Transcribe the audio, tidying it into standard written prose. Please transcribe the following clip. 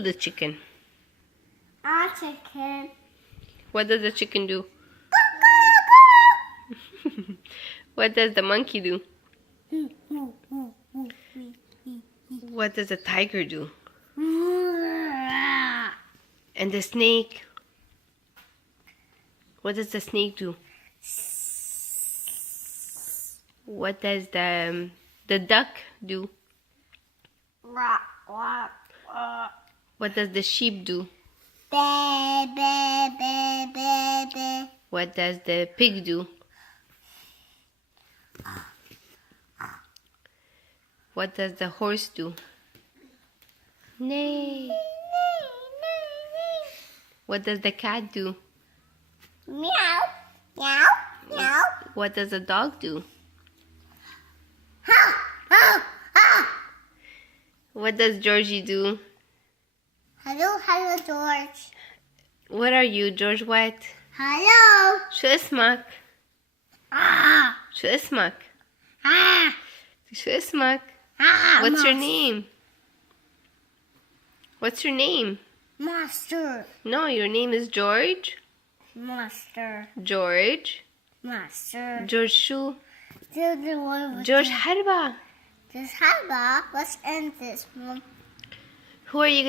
the chicken? A chicken. What does the chicken do? What does the monkey do? What does the tiger do? And the snake? What does the snake do? What does the duck do? What does the sheep do? What does the pig do? What does the horse do? Neigh. What does the cat do? Meow, meow, meow. What does the dog do? What does Georgie do? Hello, hello, George. What are you, George? What? Hello. شو اسمك؟ Ah, شو اسمك؟ ah, شو اسمك? ah. What's your name? What's your name? Master, No, your name is George. master, George. master. George شو؟ George, George حربة. this harbor was in this one. Who are you